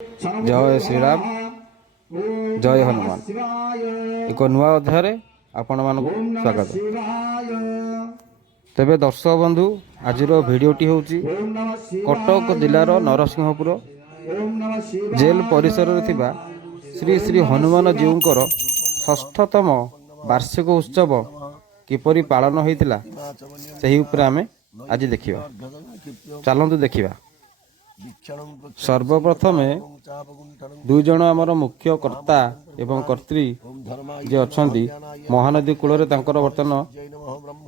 जय श्रीराम जय हनुमान। एक नुआ अध्याय आपण मान स्वागत। तेबे दर्शक बंधु आज भिडटी हूँ कटक जिलार नरसिंहपुर जेल परिसर थिबा श्री श्री हनुमान जीउंकर षष्ठतम वार्षिक उत्सव किपरि पालन होइतिला सेही उपरे आमे आज देखिबा। चलंतु देखिबा। सर्वप्रथमे दुई जन आमर मुख्य कर्ता एवं कर्त्री जे अछंती महानदी कूल बर्तमान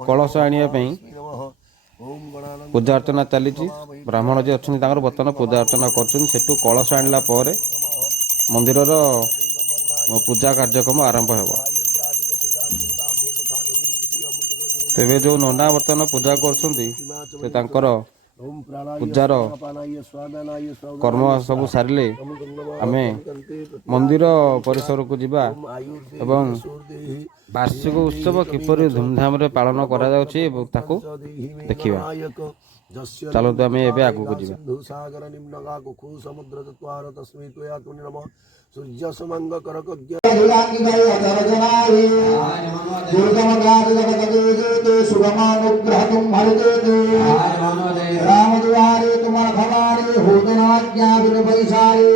कलश आनिया पूजा अर्चना चली। ब्राह्मण जे अच्छे बर्तमान पूजा अर्चना कर कलश आणला मंदिर पूजा कार्यक्रम आरंभ हो। तेबे जो नना बर्तमान पूजा कर पूजार कर्म सब सारे आमे मंदिर परिसर को जिबा एवं वार्षिक उत्सव किपरि धूमधाम रे पालन करा जाउछि ताकू देखिबा। चलो तो आमे एबे आगु को जिबा। सागर निम्नगा कुखु समुद्र तत्वार तस्मै त्वया तुनि नमः सूर्य समंग करकज्ञ दुलांगी गय दर्जनाये दुर्गम गाद जगत सुगमानुग्रह तुम हरिते राम दुआरे तुमर भवारे होतनाज्ञा बिन पैसारे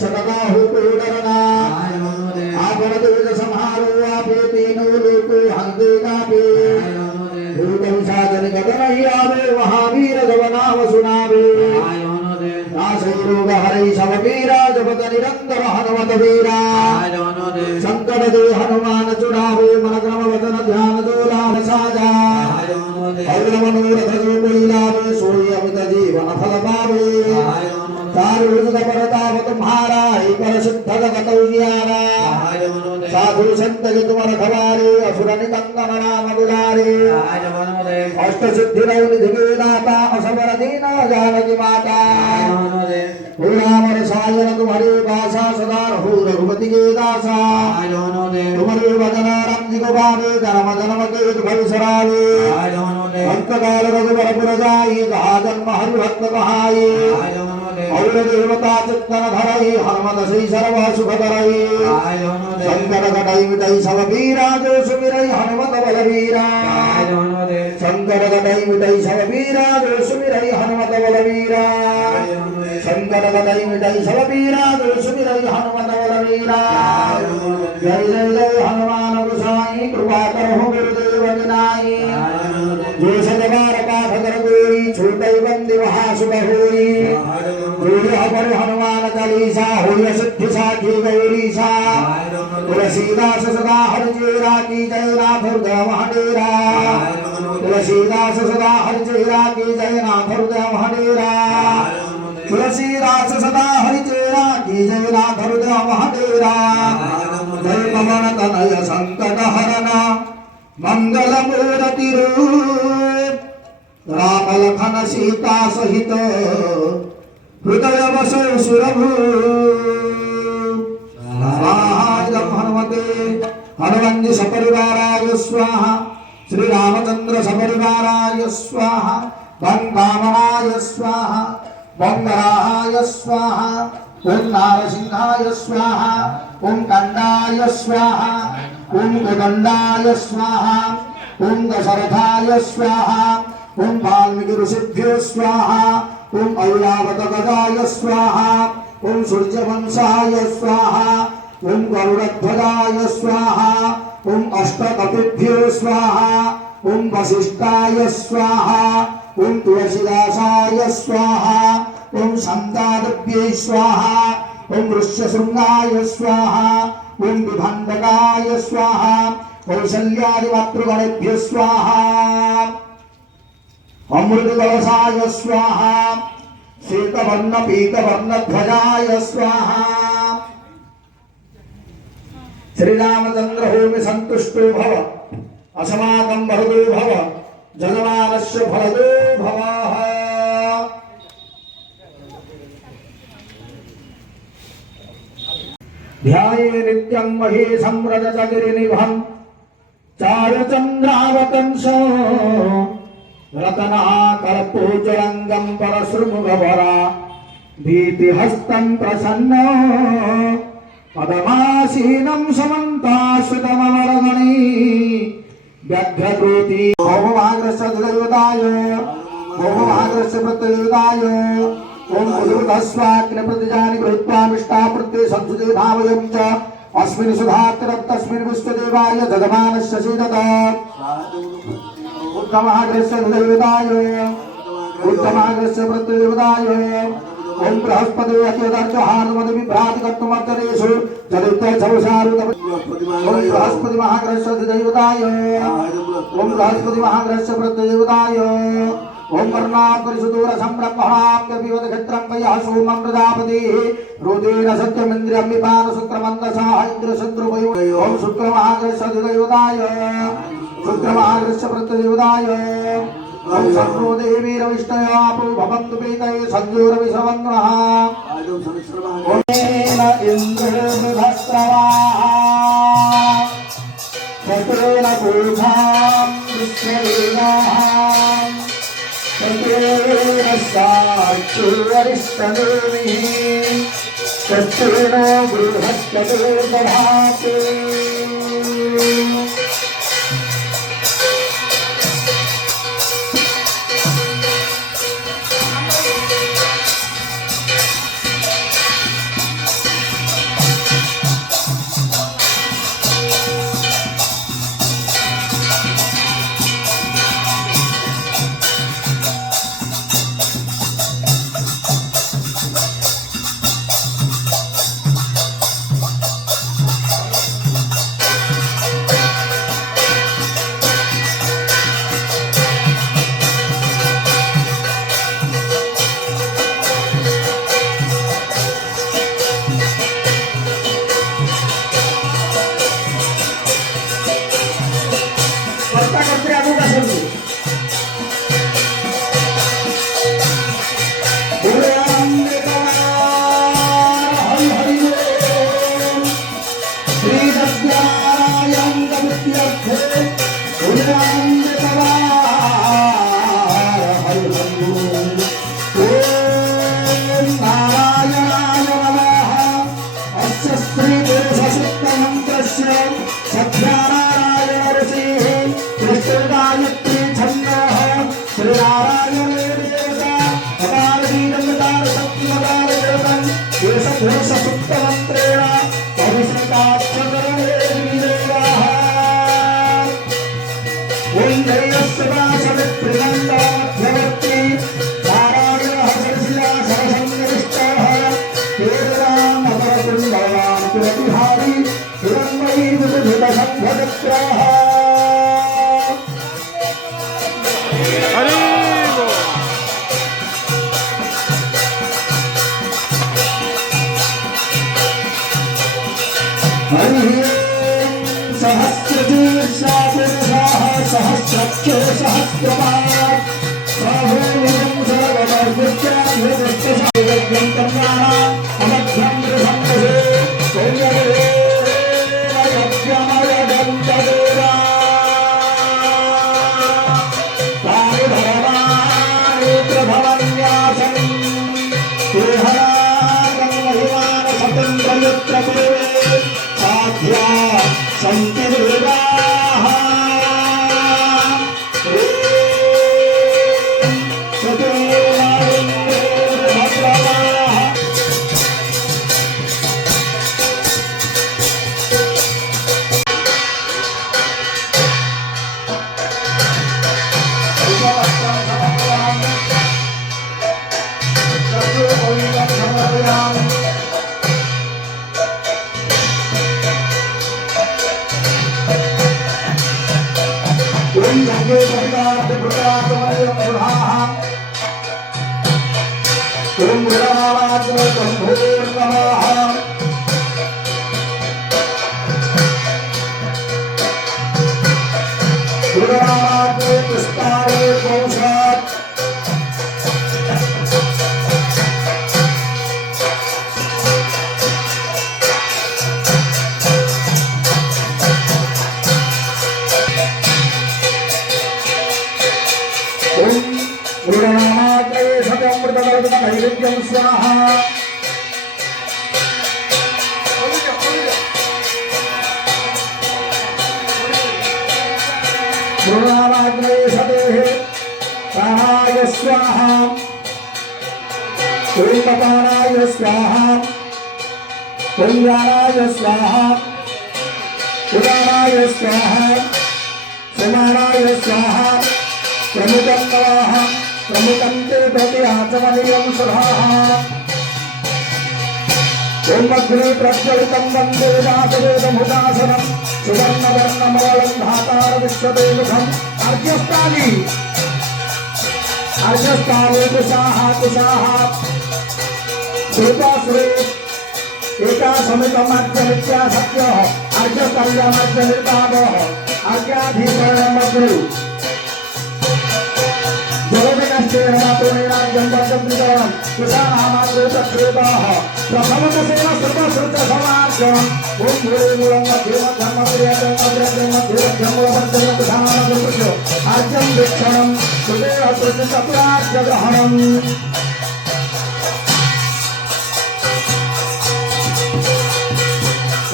छटका हो डरना आपण तेज समारो आपे तीनों लोको हंते कापे भूतम साधन गद नहीं आवे महावीर जब नाम सुनावे नासै रोग हरै सब पीरा जपत निरंतर हनुमत वीरा संकट दे हनुमान चुरावे मन क्रम वचन ध्यान दोला साजा और मनोरथ जो कोई लावे सोई अमित जीवन फल पावे तारु परताप तुम्हारा ही पर सिद्ध गत उजियारा साधु संत के तुम रखवारे असुर निकंदन राम दुलारे अष्ट सिद्धि निधि के दाता असवर दीन जानकी माता राम रसायन तुम्हारे पासा सदा रहो रघुपति के दासा तुम्हारे वदन राम जी को पावे जन्म जन्म के दुख विसरावे अंत काल रघुवर पुर जाई कहा जन्म हरि भक्त कहाई और देवता चित्तन धरई हनुमत से सर्व सुख धरई संकट कटाई मिटाई सब पीरा जो सुमिरई हनुमत बलवीरा संकट कटाई मिटाई सब पीरा जो सुमिरई हनुमत बलवीरा संकट कटाई मिटाई सब पीरा जो सुमिरई हनुमत बलवीरा जय जय जय हनुमान गोसाई कृपा करहु गुरुदेव विनाई जो सदबार पाठ कर गोरी छोटे बंदी महासुख होई पर हनुमान चालीसा होय सिद्धि साखी गौरीसा तुलसीदास सदा हरिचेरा की जय नाथ हृदय महाडेरा तुलसीदास सदा हरिचेरा की जय नाथ हृदय महाडेरा तुलसीदास सदा हरिचेरा की जय नाथ हृदय महाडेरा जय पवन तनय संकट हरना मंगल मूर्ति रूप राम लखन सीता सहित हृदय बसो सुरभु हनुमते हनुमंज सपरिवाराय स्वाहा श्री रामचंद्र सपरिवाराय स्वाहा बंकामणाय स्वाहा बंगराय स्वाहा ओम नारसिंहाय स्वाहा ओम कंडाय स्वाहा ओम कोदंडाय स्वाहा ओम दशरथाय स्वाहा ओम वाल्मीकि ऋषिभ्यो स्वाहा ओम ऐरावत गदाय स्वाहा ओम सूर्यवंशाय स्वाहा ओम गरुड़ध्वजाय स्वाहा ओम अष्टकपिभ्यो स्वाहा ओम वसिष्ठाय स्वाहा ओम तुलसीदासाय स्वाहा ओम संतादिभ्ये स्वाहा ओम ऋष्यशृंगाय स्वाहा ओम विभंडकाय स्वाहा कौसल्यादि मातृगणेभ्यो स्वाहा अमृत कलशाय स्वाहा श्वेतवर्ण पीतवर्ण ध्वजाय स्वाहा श्री रामचंद्र होमि संतुष्टो भव अस्माकं वरदो भव जगमानस्य फलदो भवः। ध्याये नित्यं महेशं रजतगिरिनिभं चारुचन्द्रावतंसो रतना कर्पूजरंगम परश्रुमुखभरा भीतिहस्तं प्रसन्नो पदमासीनं समन्ताश्रितमवरगणी व्यघ्रकृति भौमभाग्रस्य दुर्देवताय भौमभाग्रस्य प्रत्यदेवताय ओम उदुर्धस्वाग्नि प्रतिजानि गृहीत्वा मिष्टा प्रत्यय संसुते भावयं च अस्मिन् सुधात्रतस्मिन् विश्वदेवाय जगमानस्य सीदत उत्तमहाग्रस्य दुर्देवताय उत्तमहाग्रस्य प्रत्यदेवताय ओम बृहस्पति अत्यदर्थ हार्मद विभ्राति कर्तुमर्तनेषु जदित्यर्थवशारुत ओम बृहस्पति महाग्रस्य देवताय ओम बृहस्पति महाग्रस्य प्रत्यदेवताय ओम वर्णापरिशुदूर संब्रह्मणां कपिवद क्षेत्रं वयः सोमं प्रजापतिः रुदेन सत्यमिन्द्रियं विपान शुक्रमन्दसः इन्द्रशत्रुवयो ओम शुक्र महाग्रस्य देवताय शुक्र महाग्रस्य प्रत्यदेवताय ओम शत्रो देवी रविष्टयापो भवन्तु पीतये संजोरविश्रवन्नः ओम इन्द्रबृहस्रवाः सतेन पूजां विश्वदेवाः सतेन साक्षिवरिष्ठदेवी सतेन बृहस्पतिर्दधातु बीजं स्वाहा गुरुनामाग्ने सदेः प्राणाय स्वाहा ओंकाराय स्वाहा ओंकाराय स्वाहा उदाराय स्वाहा समानाय स्वाहा प्रमुखं नमः प्रमुखं ते भवति आचमनीयं स्वाहा ओम अग्नि प्रज्वलितं वन्दे दासवेदमुदासनं सुवर्णवर्णमवलं धातार विश्वदेवमुखम् अर्घ्यस्थानि कुशाहा कुशाहा सुरूपासुरे एका समितमर्घ्यमित्या सत्यः अर्घ्यस्थानमर्घ्यनिर्भावः अर्घ्याधीकरणमग्नु जलविनश्चेन मातॄणां जम्बकं कुशानामातृतश्रेताः प्रथमकसेन सर्वश्रुतसमार्गम् ॐ मूलं मध्यमधर्मप्रियं कुशानामग्नु अर्घ्यं वीक्षणं सुदेव चतुरार्घ्यग्रहणम्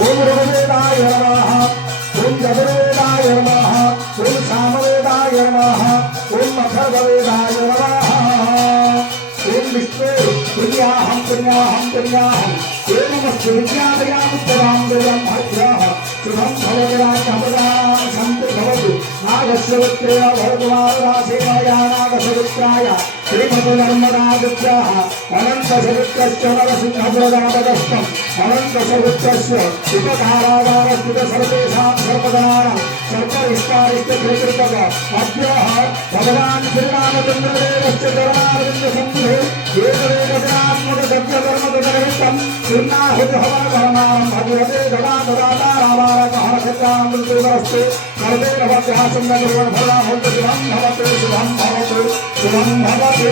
ओम ऋग्वेदाय नमः ओम यजुर्वेदाय नमः ओम सामवेदाय नमः ओम अथर्ववेदाय नमः ओम विष्णु पुण्याहं पुण्याहं पुण्याहं एवमस्तु विद्यादयामुत्तरां वेदं भद्रः शुभं भवदराजपदां सन्तु भवतु नागस्वत्रेण भरतुमारासेवया नागसवित्राय श्रीमदुनर्मदादित्याः अनन्तसवित्रश्च नरसिंहप्रदापदस्तम् अनन्तसवित्रस्य उपकारागारस्थितसर्वेषां सर्वदानं सर्वविस्तारिष्टकृतक अद्यः भगवान् श्रीरामचन्द्रदेवस्य चरणारविन्दसन्निधे एकदेवजनात्मकसत्यकर्मकनिमित्तं पूर्णाहुतिहवनकर्माणं भगवते ददातदातारामारकहनक्षत्रामृतोदरस्तु सर्वे भवत्याः सुन्दरनिर्वणफलाहुन्तु शुभं भवतु शुभं भवतु शुभं भवतु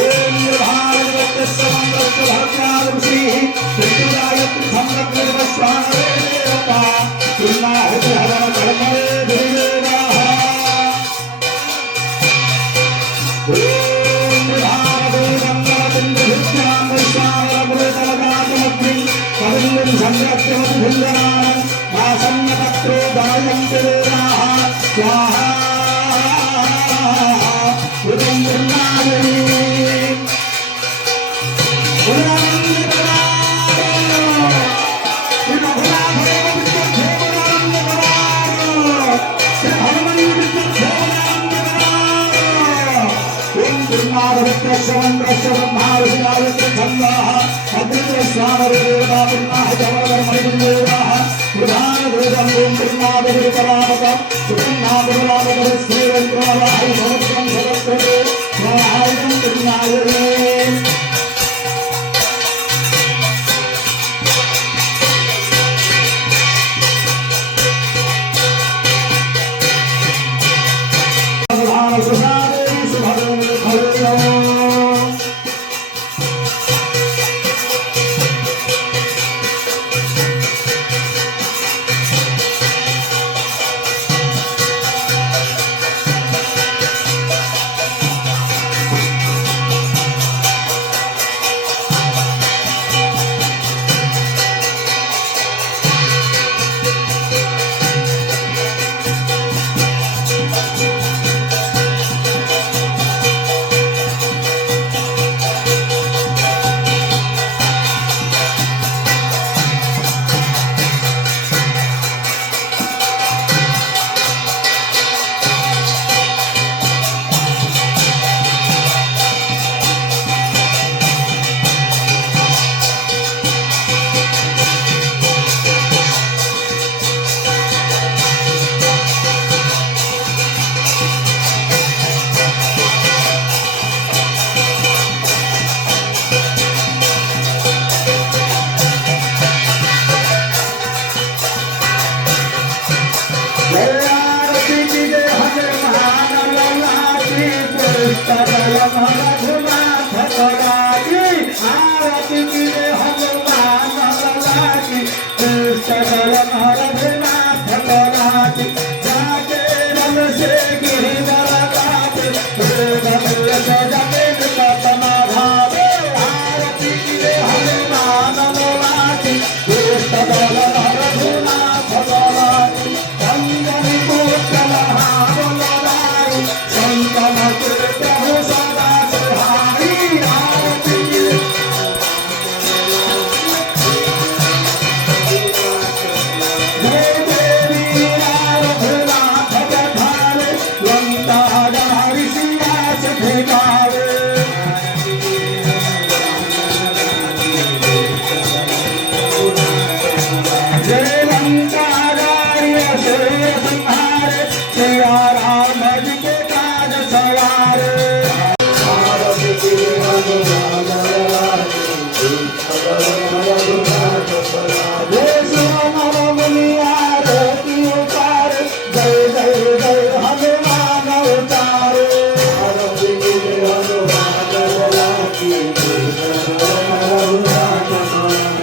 ओम भारतस्य मंगलस्य भक्त्यादृशीः त्रिपुरायत्री संरक्षणस्वाहा पूर्णाहुति हवन कर्मणे देवाः ओम भारतेवं मंगलतिन्दुभ्यां वैश्वानरपुरेतलगातमग्नि कविं संरक्षणभिन्दनानं आसन्नपत्रो दायन्ते देवाः स्वाहा उदं पूर्णायि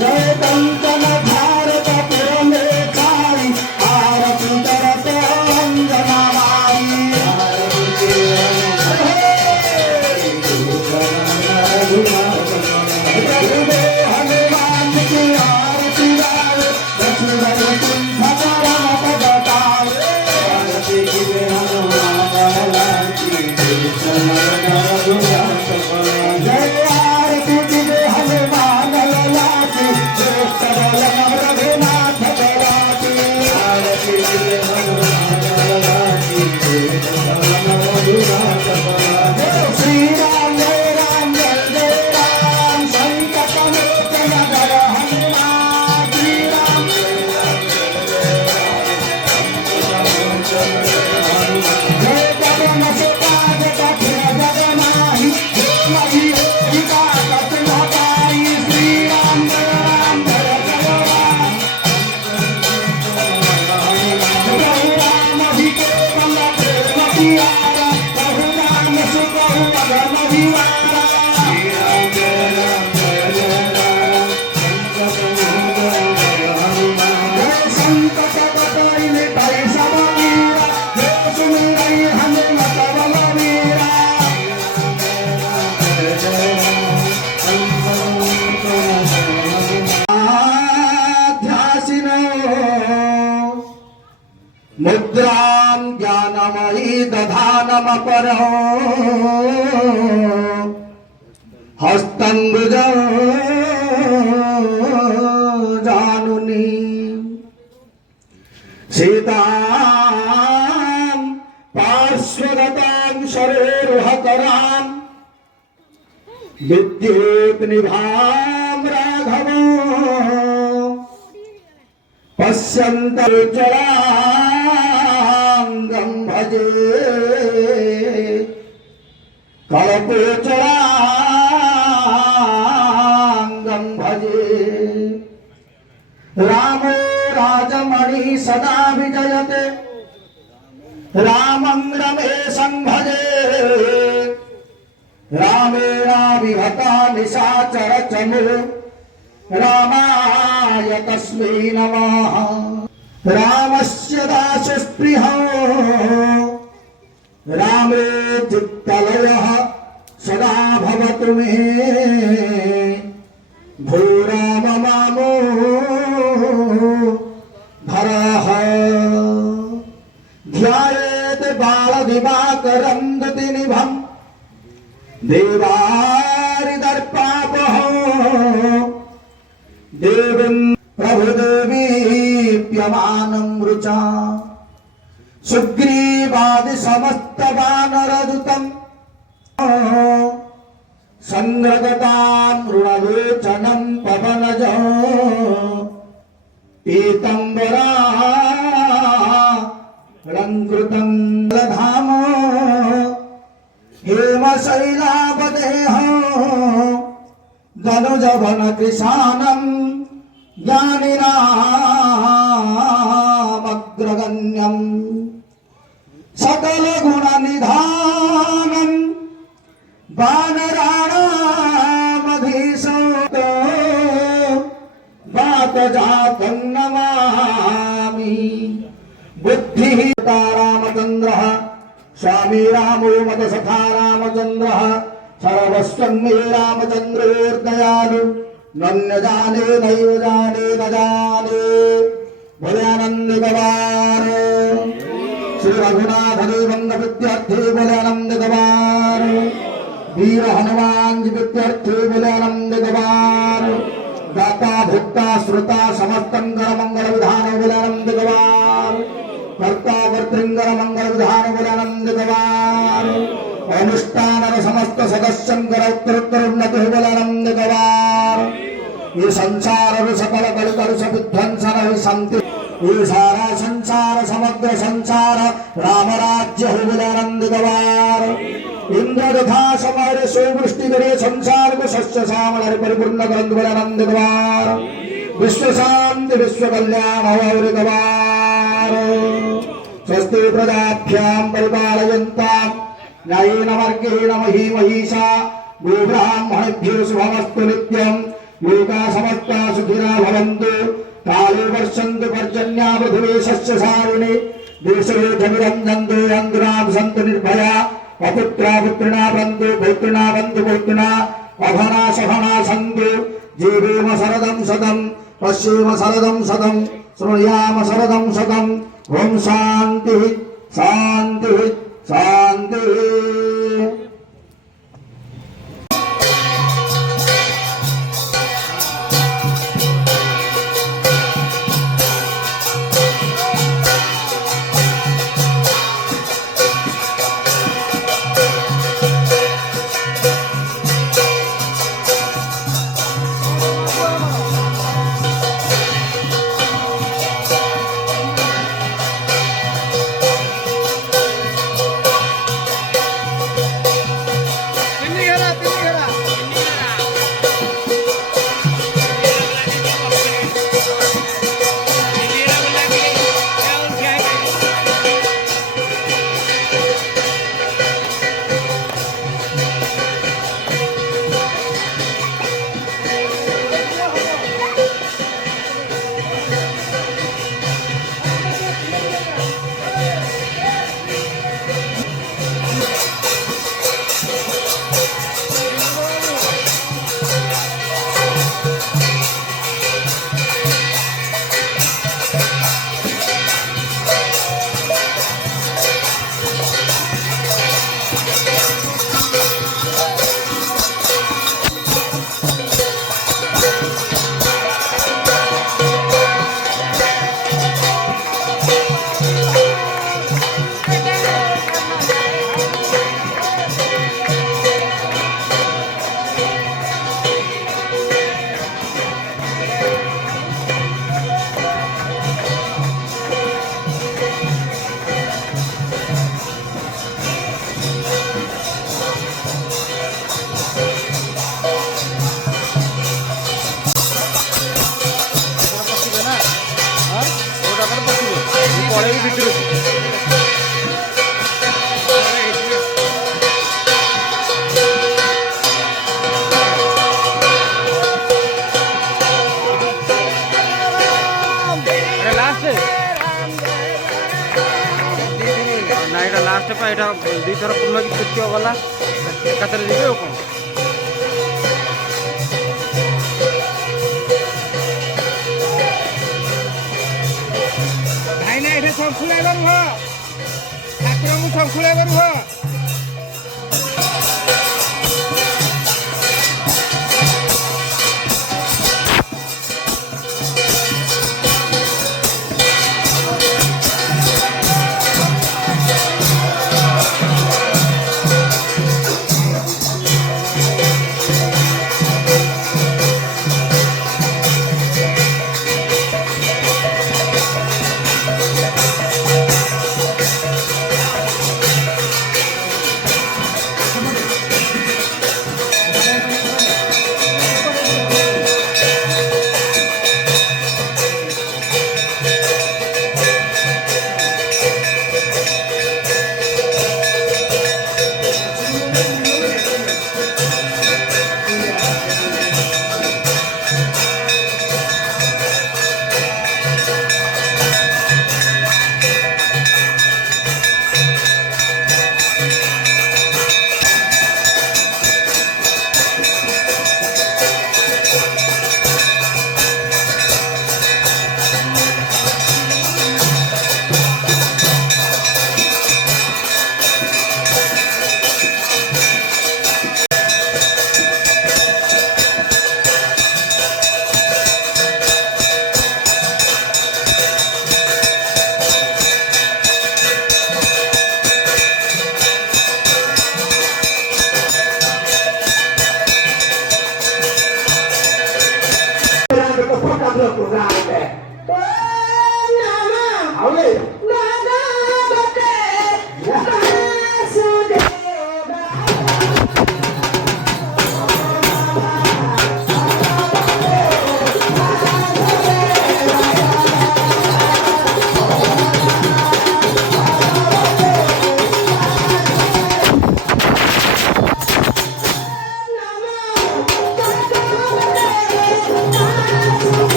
जय कंचन भारत पुरमे कारी आरती करत अंजना माई हनुमान की आरती गावे लक्ष्मण कुंभ करम पद गावे आरती की हनुमान की जय आरती की हनुमान लला की जय सबल रघुनाथ लला की आरती की हनुमान लला की जय सबल रघुनाथ जय श्री राम जय राम जय जय राम संकट मोचन जय हनुमान श्री राम जय पवन सुत कपिल जगमाहि मही पिता कपिल गाई श्री राम जय जय राम जय राम जी के कल प्रेम पियारा प्रभु राम सुख पदम विवारा श्री राम जय राम जय संकट कटाई मिटाई सब वीरा जय सुन रही हनुमत बल वीरा ध्यासिनो मुद्रां ज्ञानमयी दधानमपरो हस्तंगुजं जानुनी सीतां पार्श्वगतां शरेरुहतरां विद्युत् निभां राघवो पश्यन्तचलाङ्गं भजे कल्पचलाङ्गं भजे रामो राजमणि सदा विजयते रामं रमेशं भजे रामेणाभिहता निशाचर चमु रामाय तस्मै नमः रामस्य दासस्पृहो रामे चित्तलयः सदा भवतु मे भो राम मामो धरः ध्यायेत् बालदिवाकरं गतिनिभम् देवारिदर्पापहो देवीं प्रभुदेवीप्यमानं रुचा सुग्रीवादि समस्त वानरदूतं संग्रगतां मृणलोचनं पवनज पीतंबरा अलंकृतं धाम हेमशैलापदेह धनुजवन कृशानं ज्ञानिनामग्रगण्यं सकल गुण निधानं वानराणामधीशोत वातजातं नमामि बुद्धिः रामचन्द्रः स्वामी रामो मदसखा रामचन्द्रः सर्वस्वं मे रामचन्द्रोर्दयालु नन्य जाने नैव जाने न जाने बोले आनंद गवार श्री रघुनाथ देवं विद्यार्थी बोले आनंद गवार वीर हनुमान जी विद्यार्थी बोले आनंद गवार दाता भुक्ता श्रोता समस्तंकर मंगल विधान बोले आनंद गवार कर्ता कर्तृंगर मंगल विधान बोले आनंद गवार अनुष्ठान समस्त सदस्यंकर उत्तरोत्तर उन्नति बोले आनंद गवार ये संसार सकल कलकलुष विध्वंसन शांति ये सारा संसार समग्र संसार राम राज्य हो बोले आनंद गवार इंद्र तथा समय सुवृष्टि करे संसार को शस्य श्यामल परिपूर्ण ग्रंथ बोले आनंद गवार विश्व शांति विश्व कल्याण हो गवार स्वस्ति प्रजाभ्यां परिपालयन्तां न्यायेन मार्गेण मही महिषा गोब्राह्मणेभ्यो शुभमस्तु नित्यं लोका समस्ता सुखिना भवन्तु काले वर्षन्तु पर्जन्या पृथिवी सस्यशालिनी देशे धनुरञ्जन्तु रन्ध्रां सन्तु निर्भया अपुत्रा पुत्रिणा बन्धु पुत्रिणा बन्धु पुत्रिणा अभना सभना सन्तु जीवेम शरदं शतं पश्येम शरदं शतं शृणुयाम शरदं शतम् ओम शान्तिः शान्तिः शान्तिः। लास्ट पे एटा दी थर पूर्ण की तृतीय वाला एकाथरे दिबे ओ कोन भाई ना एटा सब खुलाइबा रुह ठाकुर मु सब खुलाइबा रुह